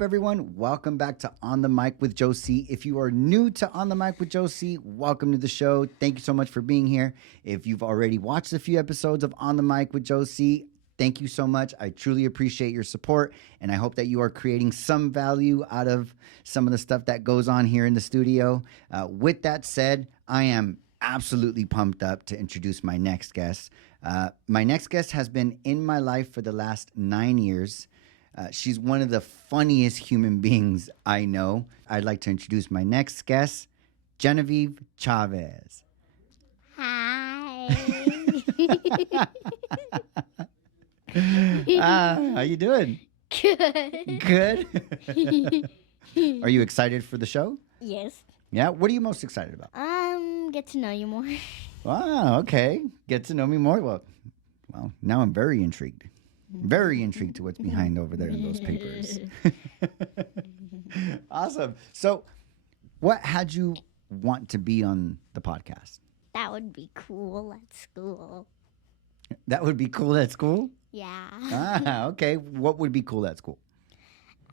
up, everyone? Welcome back to On the Mic with Joe Cee. If you are new to On the Mic with Joe Cee, welcome to the show. Thank you so much for being here. If you've already watched a few episodes of On the Mic with Joe Cee, thank you so much. I truly appreciate your support, and I hope that you are creating some value out of some of the stuff that goes on here in the studio. With that said, I am absolutely pumped up to introduce my next guest. My next guest has been in my life for the last 9 years. She's one of the funniest human beings I know. I'd like to introduce my next guest, Jenevieve Chavez. Hi. How you doing? Good. Good? Are you excited for the show? Yes. Yeah? What are you most excited about? Get to know you more. Wow, okay. Get to know me more. Well, now I'm very intrigued. Very intrigued to what's behind over there in those papers. Awesome. So, what had you want to be on the podcast? That would be cool at school. That would be cool at school? Yeah. Okay. What would be cool at school?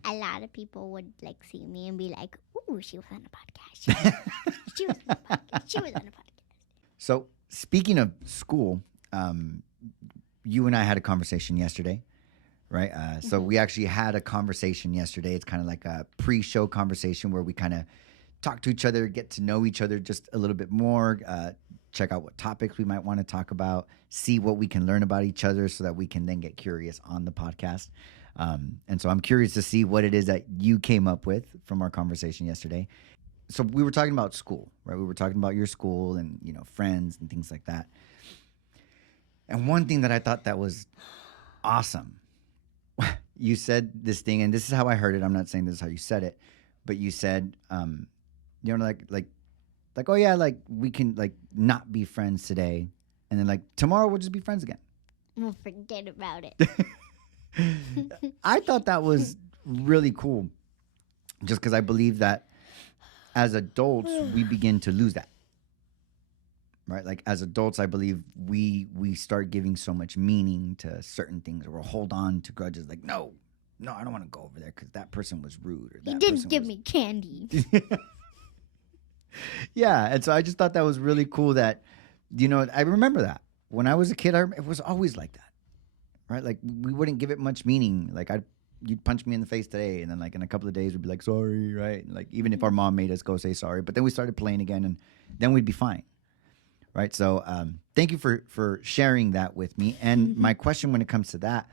A lot of people would see me and be like, "Ooh, she was on a podcast. She was on a podcast. She was on a podcast." So, speaking of school, you and I had a conversation yesterday, right? So we actually had a conversation yesterday. It's kind of like a pre-show conversation where we kind of talk to each other, get to know each other just a little bit more, check out what topics we might want to talk about, see what we can learn about each other so that we can then get curious on the podcast. And so I'm curious to see what it is that you came up with from our conversation yesterday. So we were talking about school, right? We were talking about your school and, friends and things like that. And one thing that I thought that was awesome, you said this thing, and this is how I heard it. I'm not saying this is how you said it, but you said, oh yeah, we can not be friends today, and then tomorrow we'll just be friends again. We'll forget about it. I thought that was really cool, just because I believe that as adults we begin to lose that. Right, as adults, I believe we start giving so much meaning to certain things, or we'll hold on to grudges. No, I don't want to go over there because that person was rude. Or that You didn't give me candy. Yeah, and so I just thought that was really cool. That I remember that when I was a kid, it was always like that, right? We wouldn't give it much meaning. You'd punch me in the face today, and then in a couple of days we'd be like, sorry, right? And even if our mom made us go say sorry, but then we started playing again, and then we'd be fine. Right. So thank you for sharing that with me. And my question when it comes to that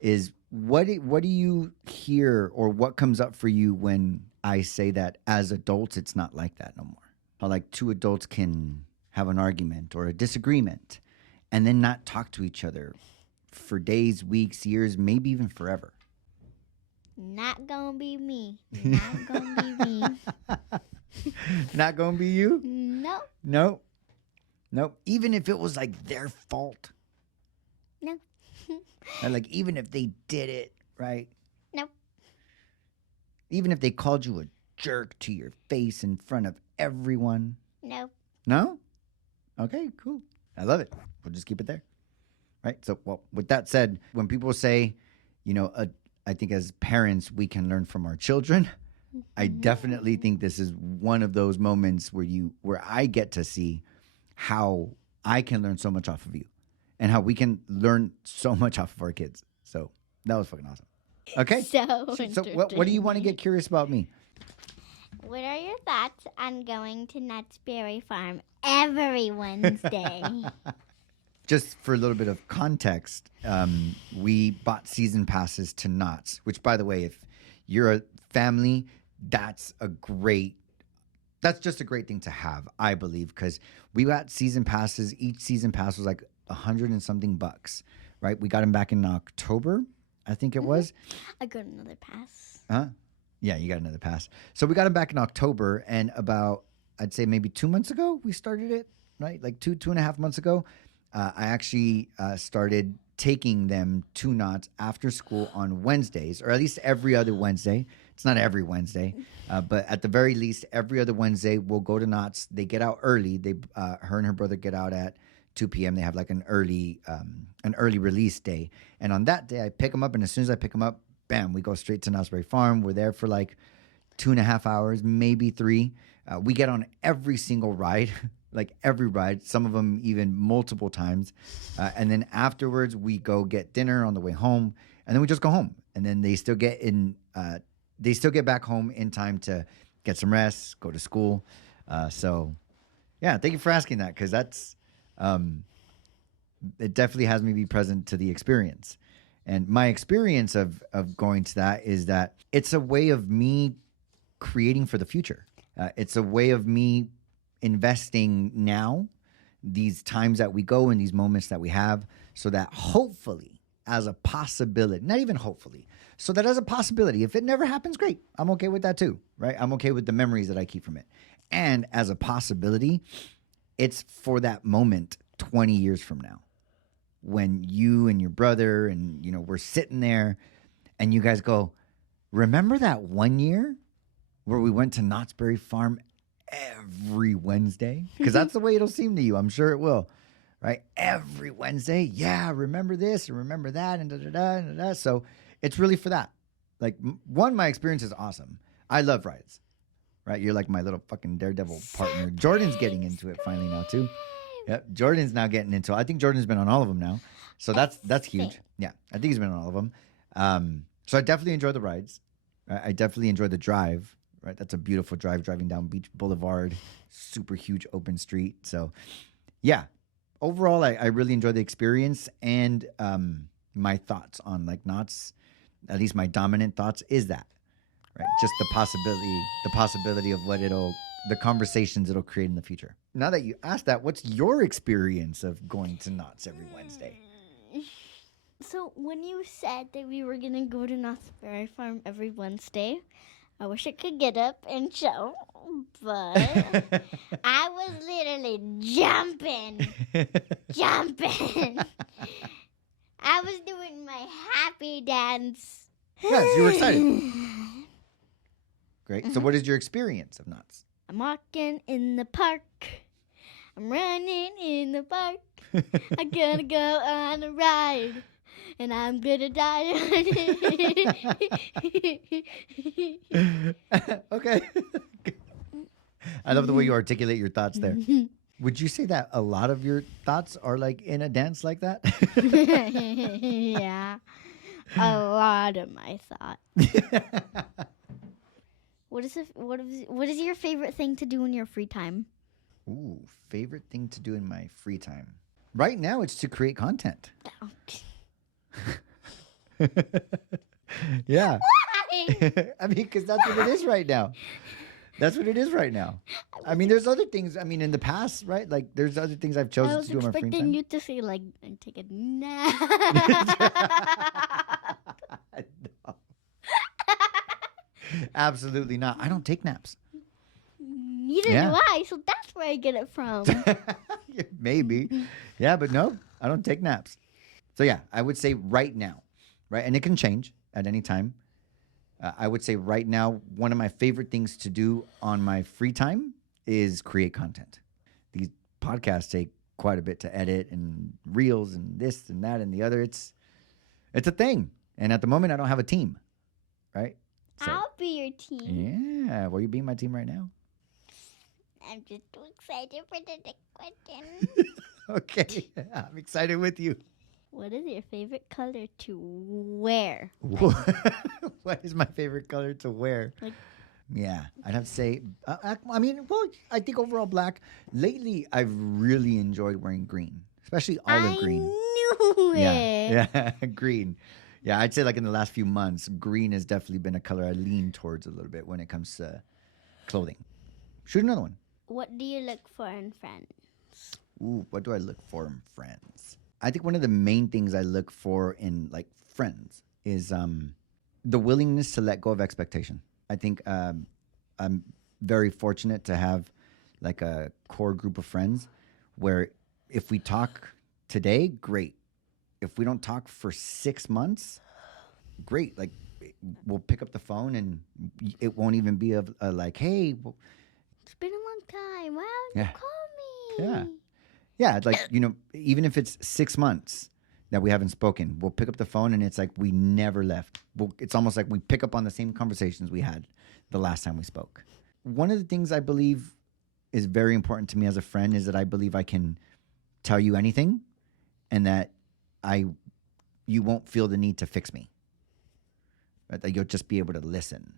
is what do you hear, or what comes up for you when I say that as adults it's not like that no more? How two adults can have an argument or a disagreement and then not talk to each other for days, weeks, years, maybe even forever. Not gonna be me. Not gonna be me. Not gonna be you? Nope. Nope. Even if it was their fault. No. And even if they did it, right? Nope. Even if they called you a jerk to your face in front of everyone. Nope. No? Okay, cool. I love it. We'll just keep it there. Right? So, with that said, when people say, I think as parents, we can learn from our children. I definitely think this is one of those moments where I get to see how I can learn so much off of you and how we can learn so much off of our kids. So that was fucking awesome. Okay. So what do you want to get curious about me? What are your thoughts on going to Knott's Berry Farm every Wednesday? Just for a little bit of context, we bought season passes to Knott's, which, by the way, if you're a family, that's just a great thing to have, I believe, because we got season passes. Each season pass was $100 and something bucks, right? We got them back in October, I think it was. I got another pass. Huh? Yeah, you got another pass. So we got them back in October, and about, I'd say maybe 2 months ago, we started it, right? 2.5 months ago, I actually started taking them to Knott's after school on Wednesdays, or at least every other Wednesday. It's not every Wednesday, but at the very least, every other Wednesday, we'll go to Knott's. They get out early. Her and her brother get out at 2 p.m. They have an early release day. And on that day, I pick them up, and as soon as I pick them up, bam, we go straight to Knott's Berry Farm. We're there for like 2.5 hours, maybe 3. We get on every single ride, like every ride, some of them even multiple times. And then afterwards, we go get dinner on the way home, and then we just go home. And then they still get back home in time to get some rest, go to school. So, yeah, thank you for asking that, because that's it definitely has me be present to the experience. And my experience of going to that is that it's a way of me creating for the future. It's a way of me investing now, these times that we go and these moments that we have, so that hopefully, as a possibility, not even hopefully, so that as a possibility, if it never happens, great. I'm okay with that too, right? I'm okay with the memories that I keep from it. And as a possibility, it's for that moment 20 years from now, when you and your brother and, we're sitting there and you guys go, remember that one year where we went to Knott's Berry Farm every Wednesday? Because that's the way it'll seem to you. I'm sure it will, right? Every Wednesday. Yeah, remember this and remember that and da-da-da and da-da. So it's really for that. Like, one, my experience is awesome. I love rides, right? You're like my little fucking daredevil partner. Jordan's getting into it finally now too. Yep, Jordan's now getting into it. I think Jordan's been on all of them now. So that's huge. Yeah, I think he's been on all of them. So I definitely enjoy the rides. I definitely enjoy the drive. Right, that's a beautiful drive, driving down Beach Boulevard, super huge open street. So, yeah, overall, I really enjoy the experience, and my thoughts on like Knott's, at least my dominant thoughts, is that, right? Just the possibility of the conversations it'll create in the future. Now that you asked that, what's your experience of going to Knott's every Wednesday? So when you said that we were gonna go to Knott's Berry Farm every Wednesday, I wish I could get up and show, but I was literally jumping. I was doing my happy dance. Yes, you were excited. Great. So what is your experience of Knott's? I'm walking in the park. I'm running in the park. I'm gonna go on a ride. And I'm gonna die. Okay. I love the way you articulate your thoughts there. Would you say that a lot of your thoughts are like in a dance like that? Yeah. A lot of my thoughts. What is your favorite thing to do in your free time? Ooh, favorite thing to do in my free time. Right now it's to create content. Yeah. Why? I mean, because that's what it is right now. That's what it is right now. I mean, there's other things. I mean, in the past, right? Like, there's other things I've chosen to do in my free time. I was expecting you to say, like, take a nap. No. Absolutely not. I don't take naps. Neither do I, so that's where I get it from. Maybe. Yeah, but no, I don't take naps. So, yeah, I would say right now, right? And it can change at any time. I would say right now, one of my favorite things to do on my free time is create content. These podcasts take quite a bit to edit, and reels and this and that and the other. It's a thing. And at the moment, I don't have a team, right? So, I'll be your team. Yeah. Well, you're being my team right now. I'm just too excited for the next question. Okay. I'm excited with you. What is your favorite color to wear? What is my favorite color to wear? Yeah, I'd have to say, I think overall black. Lately, I've really enjoyed wearing green, especially olive green. I knew it. Yeah, green. Yeah, I'd say like in the last few months, green has definitely been a color I lean towards a little bit when it comes to clothing. Shoot another one. What do you look for in friends? Ooh, what do I look for in friends? I think one of the main things I look for in like friends is the willingness to let go of expectation. I think I'm very fortunate to have like a core group of friends where if we talk today, great. If we don't talk for 6 months, great. Like we'll pick up the phone and it won't even be a like, hey. It's been a long time. Why don't you call me? Yeah. Yeah, like, even if it's 6 months, that we haven't spoken. We'll pick up the phone and it's like we never left. It's almost like we pick up on the same conversations we had the last time we spoke. One of the things I believe is very important to me as a friend is that I believe I can tell you anything and that you won't feel the need to fix me. Right? That you'll just be able to listen.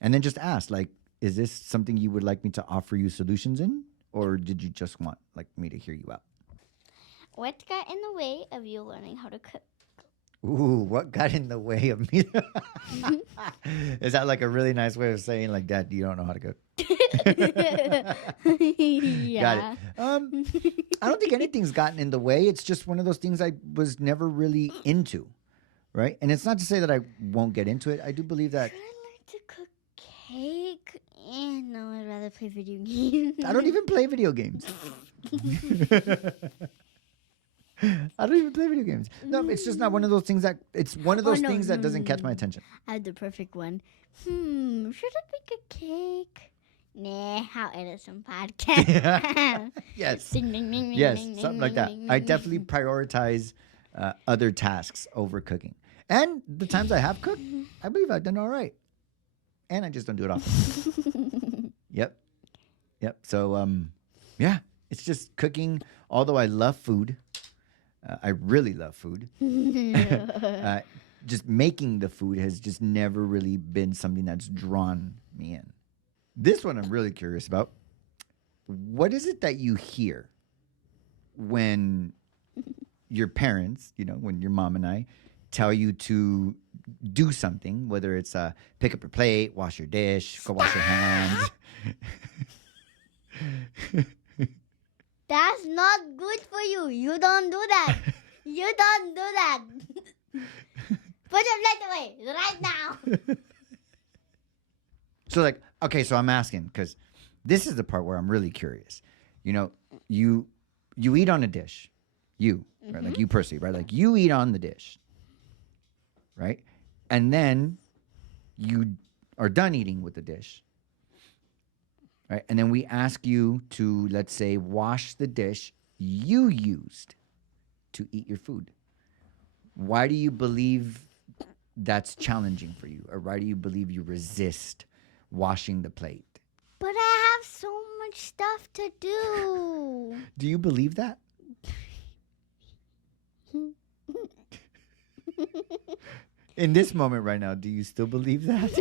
And then just ask, like, is this something you would like me to offer you solutions in? Or did you just want like me to hear you out? What got in the way of you learning how to cook? Ooh, what got in the way of me? Is that like a really nice way of saying like, Dad, you don't know how to cook? Yeah. Got it. I don't think anything's gotten in the way. It's just one of those things I was never really into, right? And it's not to say that I won't get into it. I do believe that. Should I learn to cook cake? No, I'd rather play video games. I don't even play video games. I don't even play video games. No, it's just not one of those things that it's one of those things that doesn't catch my attention. I have the perfect one. Should I bake a cake? Nah, I'll edit some podcast. Yes. Ding, ding, ding, Yes, ding, ding, something like ding, that. ding, I ding, definitely ding. prioritize other tasks over cooking. And the times I have cooked, I believe I've done all right. And I just don't do it often. Yep. So, yeah, it's just cooking. Although I love food, I really love food. Just making the food has just never really been something that's drawn me in. This one I'm really curious about. What is it that you hear when your parents, when your mom and I tell you to do something, whether it's pick up your plate, wash your dish, go wash your hands? That's not good for you. You don't do that. You don't do that. Put your plate away right now. So like, okay, so I'm asking because this is the part where I'm really curious. You eat on a dish. Right? Like you personally, right? Like you eat on the dish, right? And then you are done eating with the dish, right? And then we ask you to, let's say, wash the dish you used to eat your food. Why do you believe that's challenging for you? Or why do you believe you resist washing the plate? But I have so much stuff to do. Do you believe that? In this moment right now, do you still believe that?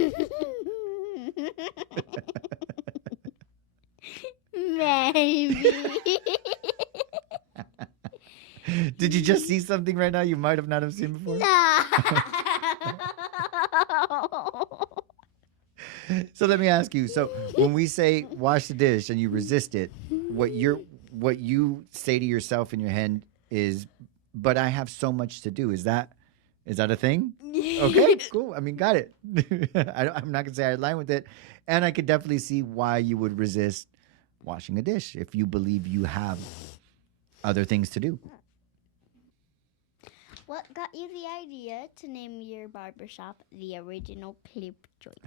Maybe. Did you just see something right now you might have not have seen before? No. So let me ask you. So when we say wash the dish and you resist it, what you say to yourself in your head is, but I have so much to do. Is that a thing? Okay, cool. I mean, got it. I'm not gonna say I align with it, and I could definitely see why you would resist washing a dish if you believe you have other things to do. What got you the idea to name your barbershop the Original Clip Joint?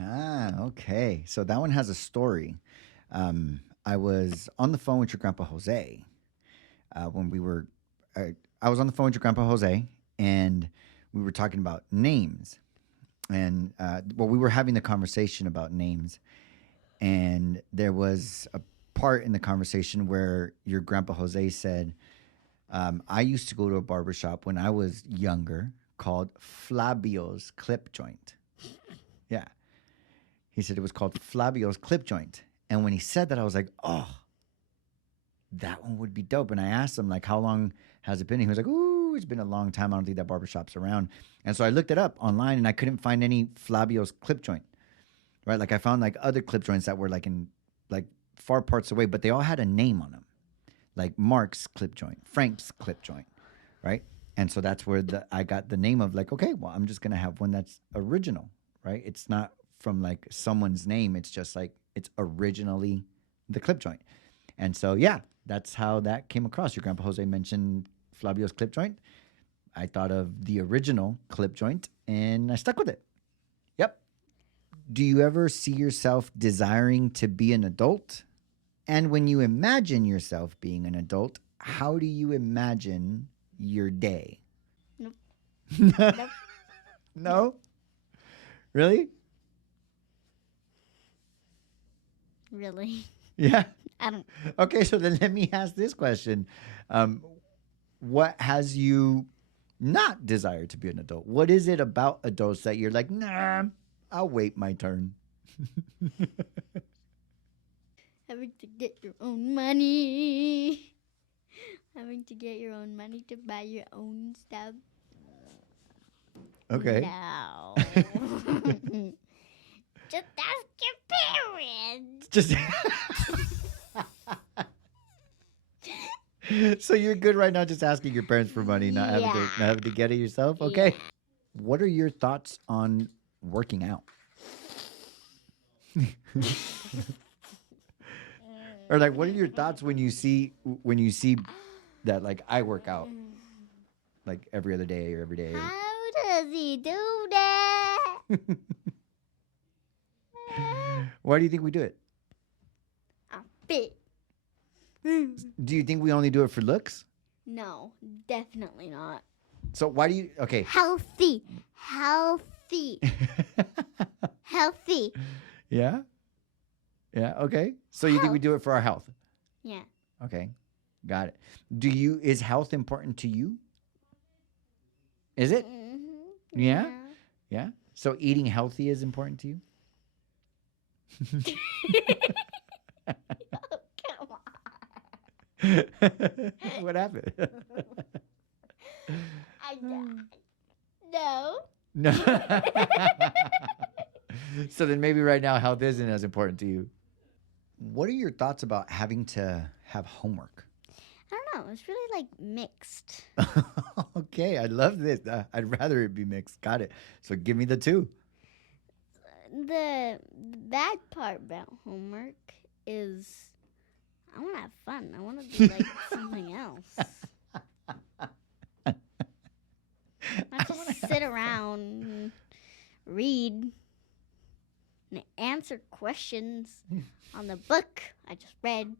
Okay. So that one has a story. I was on the phone with your grandpa Jose when we were. I was on the phone with your grandpa Jose, and we were talking about names. And we were having the conversation about names, and there was a part in the conversation where your grandpa Jose said, I used to go to a barbershop when I was younger called Flavio's Clip Joint. Yeah. He said it was called Flavio's Clip Joint. And when he said that, I was like, oh, that one would be dope. And I asked him, like, how long has it been? And he was like, ooh, it's been a long time. I don't think that barbershop's around. And so I looked it up online, and I couldn't find any Flavio's Clip Joint, right? Like I found like other clip joints that were like in like far parts away, but they all had a name on them. Like Mark's Clip Joint, Frank's Clip Joint, right? And so that's where I got the name of like, okay, well, I'm just going to have one that's original, right? It's not from like someone's name. It's just like, it's originally the Clip Joint. And so, yeah, that's how that came across. Your grandpa Jose mentioned Flavio's Clip Joint. I thought of the original Clip Joint, and I stuck with it. Yep. Do you ever see yourself desiring to be an adult? And when you imagine yourself being an adult, how do you imagine your day? Nope. Nope. No? Really? Really? Yeah. I don't. Okay, so then let me ask this question. What has you not desired to be an adult? What is it about adults that you're like, nah, I'll wait my turn? Having to get your own money. Having to get your own money to buy your own stuff. Okay. No. Just ask your parents. Just so you're good right now just asking your parents for money, not having to get it yourself? Okay. Yeah. What are your thoughts on working out? Or like, what are your thoughts when you see that like I work out like every other day or every day? How does he do that? Why do you think we do it? I'm fit. Do you think we only do it for looks? No, definitely not. So why do you? Okay. Healthy. Healthy. Yeah. Yeah. Okay. So you think we do it for our health? Yeah. Okay. Got it. Is health important to you? Is it? Mm-hmm. Yeah? Yeah. So eating healthy is important to you? Come on. What happened? No. No. So then maybe right now health isn't as important to you. What are your thoughts about having to have homework? I don't know. It's really like mixed. Okay, I love this. I'd rather it be mixed. Got it. So give me the two. The bad part about homework is I want to have fun. I want to do like something else. Not just sit around and read and answer questions on the book I just read.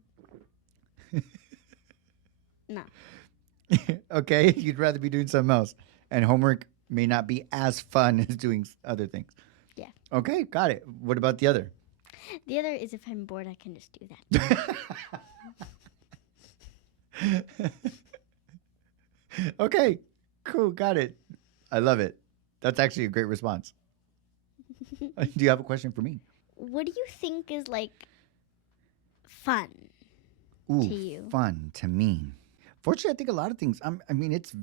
No. Okay, you'd rather be doing something else. And homework may not be as fun as doing other things. Yeah. Okay, got it. What about the other? The other is if I'm bored, I can just do that. Okay, cool, got it. I love it. That's actually a great response. Do you have a question for me? What do you think is like fun Ooh, to you? fun to me. Fortunately, I think a lot of things. I mean, it's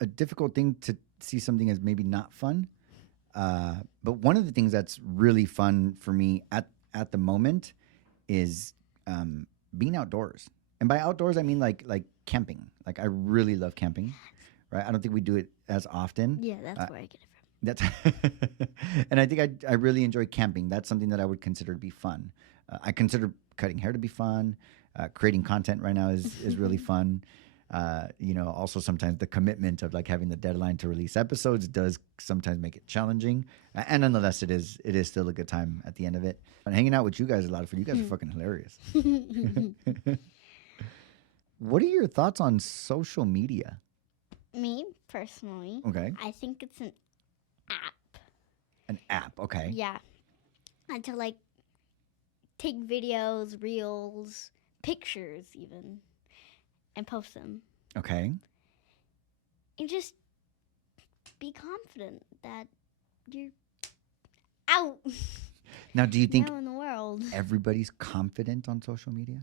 a difficult thing to see something as maybe not fun. But one of the things that's really fun for me at the moment is being outdoors. And by outdoors, I mean like camping. Like I really love camping. Right? I don't think we do it as often. Yeah, that's where I get it from. That's and I think I really enjoy camping. That's something that I would consider to be fun. I consider cutting hair to be fun. Creating content right now is really fun. Also sometimes the commitment of like having the deadline to release episodes does sometimes make it challenging. And nonetheless, it is still a good time at the end of it. And hanging out with you guys is a lot of fun. You guys are fucking hilarious. What are your thoughts on social media? Me, personally, Okay. I think it's an app. An app, okay. Yeah. And to like take videos, reels, pictures even, and post them. Okay. And just be confident that you're out. Now, do you think now in the world. everybody's confident on social media?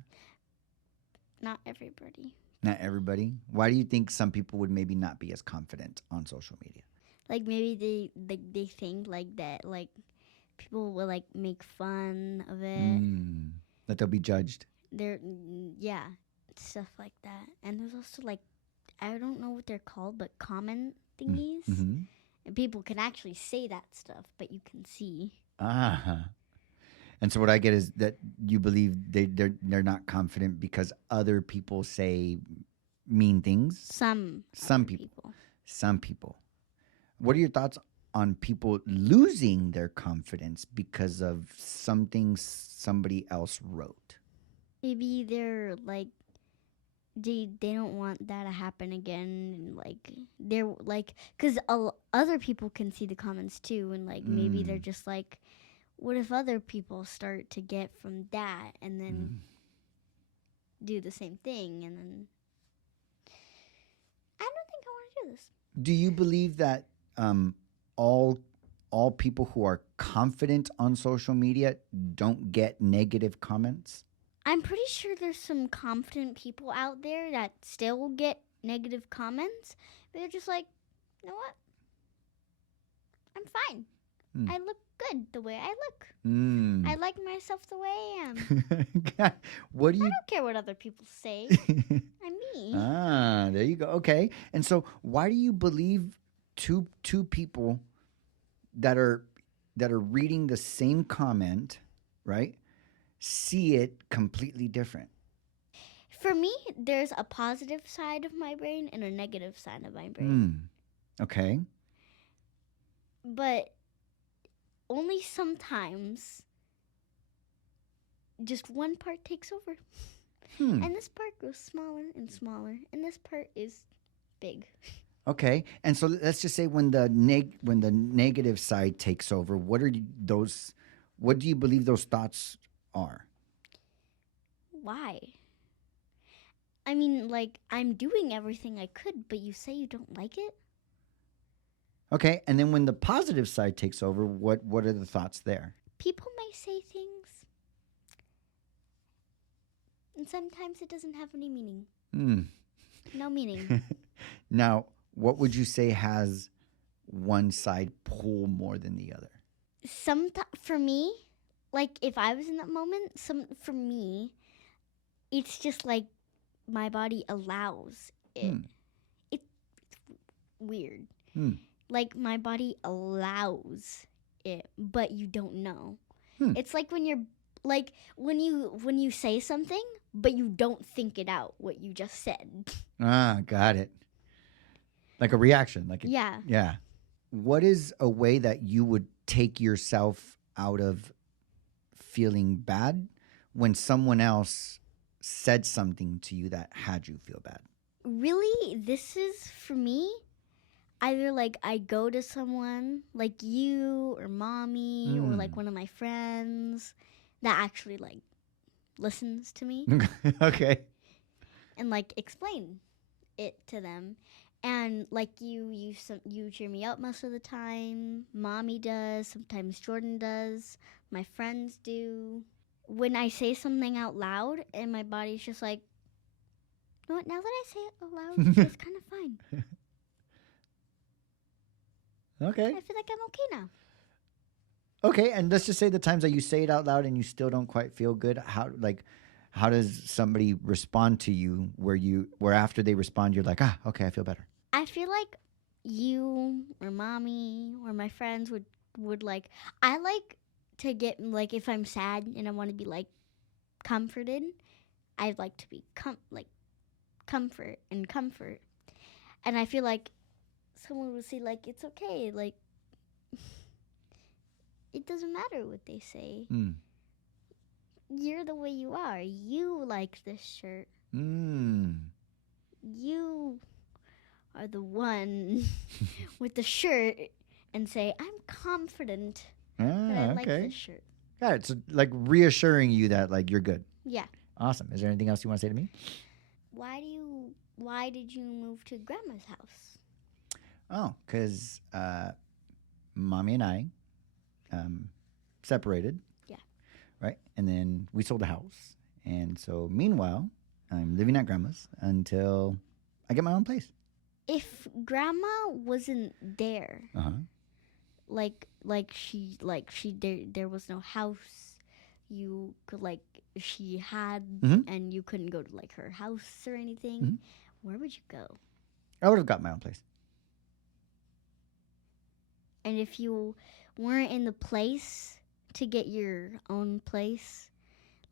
Not everybody. Not everybody. Why do you think some people would maybe not be as confident on social media? Like maybe they think like that like people will like make fun of it. That they'll be judged. Yeah, stuff like that. And there's also like I don't know what they're called, but comment thingies. Mm-hmm. And people can actually say that stuff, but you can see. Ah. And so what I get is that you believe they're not confident because other people say mean things. Some people. Some people. What are your thoughts on people losing their confidence because of something somebody else wrote? Maybe they're like they don't want that to happen again, and like they're like, because other people can see the comments too, and like maybe they're just like, what if other people start to get from that and then do the same thing, and then I don't think I want to do this. Do you believe that all people who are confident on social media don't get negative comments? I'm pretty sure there's some confident people out there that still get negative comments, but they're just like, you know what? I'm fine. I look good the way I look. I like myself the way I am. What do you? I don't care what other people say. I'm me. There you go. Okay. And so, why do you believe two people that are reading the same comment, right, see it completely different? For me, there's a positive side of my brain and a negative side of my brain. Okay. But only sometimes just one part takes over. And this part goes smaller and smaller, and this part is big. Okay. And so let's just say when the negative side takes over, what do you believe those thoughts are? Why? I mean, like, I'm doing everything I could, but you say you don't like it? Okay, and then when the positive side takes over, what are the thoughts there? People may say things, and sometimes it doesn't have any meaning. No meaning. Now, what would you say has one side pull more than the other? For me, like, if I was in that moment, for me, it's just like my body allows it. It's weird. Like, my body allows it, but you don't know. It's like when you're like when you say something, but you don't think it out what you just said. Got it. Like a reaction. Yeah. What is a way that you would take yourself out of feeling bad when someone else said something to you that had you feel bad? Really, this is for me. Either like I go to someone like you or mommy or like one of my friends that actually like listens to me. Okay. And like explain it to them. And like you cheer me up most of the time. Mommy does. Sometimes Jordan does. My friends do. When I say something out loud and my body's just like, you know what? Now that I say it out loud, it's kind of fine. Okay. I feel like I'm okay now. Okay, and let's just say the times that you say it out loud and you still don't quite feel good. How does somebody respond to you where after they respond you're like, okay, I feel better? I feel like you or mommy or my friends would like, I like to get like, if I'm sad and I want to be like comforted, I'd like to be comfort. And I feel like someone would say like, it's okay, like it doesn't matter what they say. You're the way you are. You like this shirt. You are the one with the shirt, and say, I'm confident that I like this shirt. Got it. So like reassuring you that like you're good. Yeah. Awesome. Is there anything else you want to say to me? Why did you move to Grandma's house? Oh, because mommy and I separated. Yeah. Right? And then we sold the house. And so meanwhile, I'm living at Grandma's until I get my own place. If Grandma wasn't there, there was no house you could like she had, and you couldn't go to like her house or anything, where would you go? I would have got my own place. And if you weren't in the place to get your own place,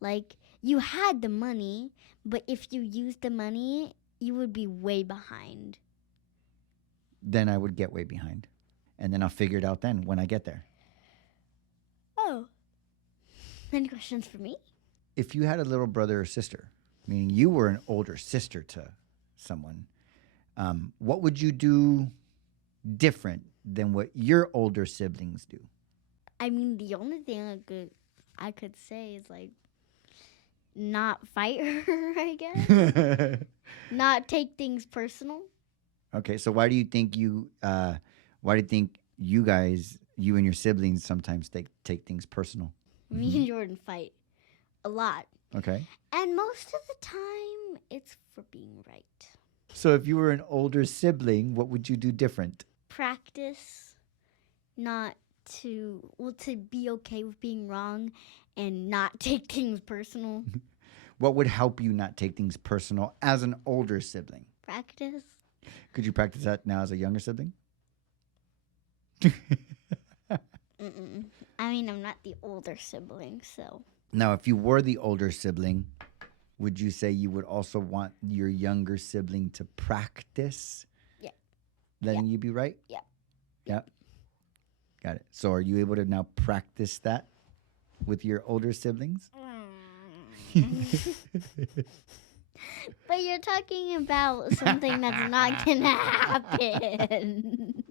like you had the money, but if you used the money, you would be way behind. Then I would get way behind. And then I'll figure it out then when I get there. Oh. Any questions for me? If you had a little brother or sister, meaning you were an older sister to someone, what would you do different than what your older siblings do? I mean, the only thing I could say is like not fight her, I guess. Not take things personal. Okay, so why do you think you guys, you and your siblings sometimes take things personal? Me and Jordan fight a lot. Okay. And most of the time, it's for being right. So if you were an older sibling, what would you do different? Practice to be okay with being wrong and not take things personal. What would help you not take things personal as an older sibling? Practice. Could you practice that now as a younger sibling? Mm-mm. I mean, I'm not the older sibling, so. Now, if you were the older sibling, would you say you would also want your younger sibling to practice? Yeah. Letting you be right? Yeah. Yeah. Got it. So are you able to now practice that with your older siblings? But you're talking about something that's not going to happen.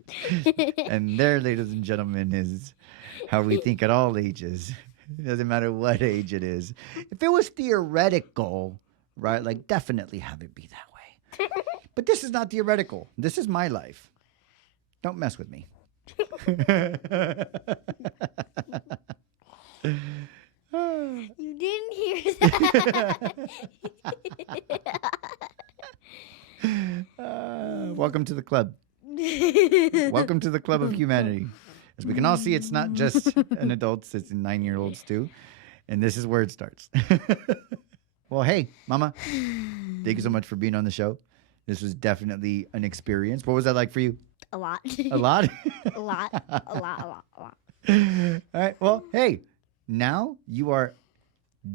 And there, ladies and gentlemen, is how we think at all ages. It doesn't matter what age it is. If it was theoretical, right, like definitely have it be that way. But this is not theoretical. This is my life. Don't mess with me. You didn't hear that. Welcome to the club. Welcome to the club of humanity. As we can all see, it's not just an adults, it's 9-year-olds too. And this is where it starts. Well, hey, Mama, thank you so much for being on the show. This was definitely an experience. What was that like for you? A lot. A lot? A lot. A lot. All right. Well, hey, now you are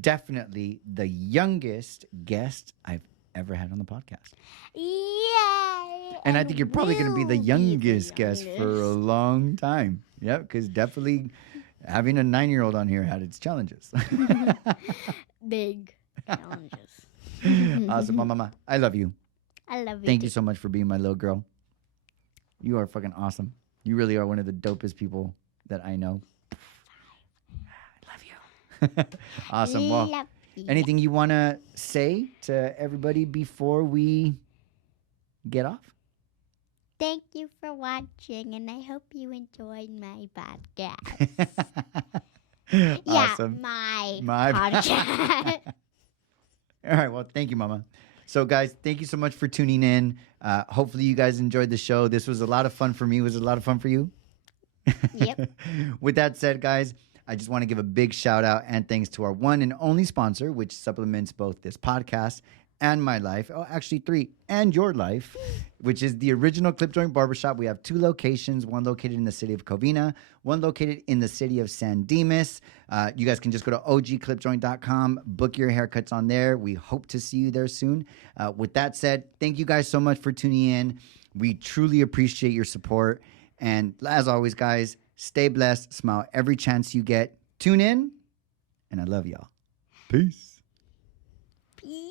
definitely the youngest guest I've ever had on the podcast. Yay! And I think you're probably going to be the will youngest guest for a long time. Yep, because definitely having a 9-year-old on here had its challenges. Big challenges. Awesome. Mama, I love you. I love you. Thank you so much for being my little girl. You are fucking awesome. You really are one of the dopest people that I know. I love you. Awesome. Well, Love you. anything you want to say to everybody before we get off? Thank you for watching, and I hope you enjoyed my podcast. Awesome. Yeah, my My podcast. All right. Well, thank you, Mama. So, guys, thank you so much for tuning in. Hopefully, you guys enjoyed the show. This was a lot of fun for me. Was it a lot of fun for you? Yep. With that said, guys, I just want to give a big shout out and thanks to our one and only sponsor, which supplements both this podcast and my life. Oh, actually 3, and your life, which is the original Clip Joint Barbershop. We have 2 locations, one located in the city of Covina, one located in the city of San Dimas. You guys can just go to ogclipjoint.com, book your haircuts on there. We hope to see you there soon. With that said, thank you guys so much for tuning in. We truly appreciate your support. And as always, guys, stay blessed, smile every chance you get. Tune in, and I love y'all. Peace. Peace.